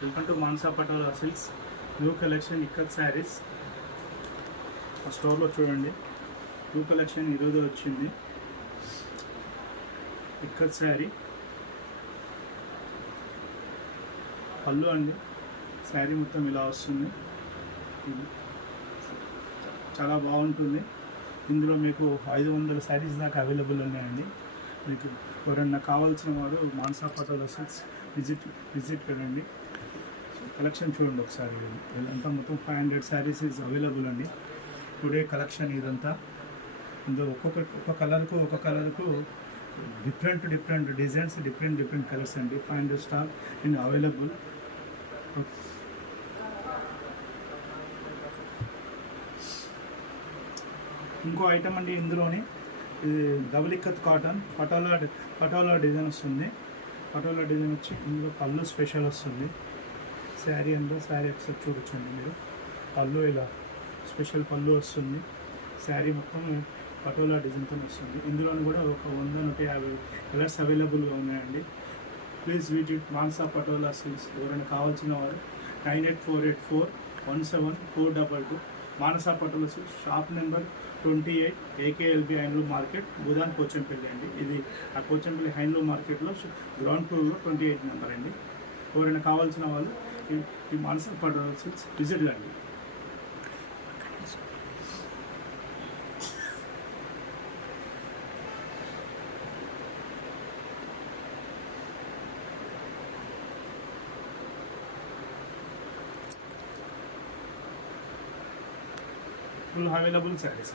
Welcome to Mansa Patola silks new collection ikat saris. ఆ స్టోర్లో చూడండి, న్యూ కలెక్షన్ ఈరోజు వచ్చింది. ఇక్కత్ శారీ పళ్ళు అండి. శారీ మొత్తం ఇలా వస్తుంది, చాలా బాగుంటుంది. ఇందులో మీకు 500 శారీస్ దాకా అవైలబుల్ ఉన్నాయండి. మీకు ఎవరన్నా కావాల్సిన వారు మాన్సా పటోలా సిల్క్స్ విజిట్ కరండి. కలెక్షన్ చూడండి ఒకసారి. ఇదంతా మొత్తం 500 శారీస్ ఈజ్ అవైలబుల్ అండి. టుడే కలెక్షన్ ఇదంతా. ఇందులో ఒక్కొక్క కలర్కు డిఫరెంట్ డిజైన్స్, డిఫరెంట్ కలర్స్ అండి. 500 స్టాక్ ఇన్ అవైలబుల్. ఇంకో ఐటమ్ అండి, ఇందులోనే ఇది double ikat cotton Patola design వస్తుంది. పటోలా డిజైన్ వచ్చి ఇందులో పళ్ళు స్పెషల్ వస్తుంది. శారీ అందులో శారీ ఒకసారి చూపించండి మీరు. పళ్ళు ఇలా స్పెషల్ పళ్ళు వస్తుంది. శారీ మొత్తం పటోలా డిజైన్తో వస్తుంది. ఇందులోని కూడా ఒక 100-150 కలర్స్ అవైలబుల్గా ఉన్నాయండి. Please visit Mansa Patola silks. ఎవరైనా కావాల్సిన వారు 9848417422. Manasa Patola silks, shop number 28, AKLB handloom market, Bhoodan Pochampally అండి. ఇది ఆ పోచంపల్లి హైండ్లూమ్ మార్కెట్లో గ్రౌండ్ ఫ్లోర్లో 28 నెంబర్ అండి. ఎవరైనా కావాల్సిన వాళ్ళు ఈ మానసా పటోలా సిల్క్స్ విజిట్ కండి. Full available saris.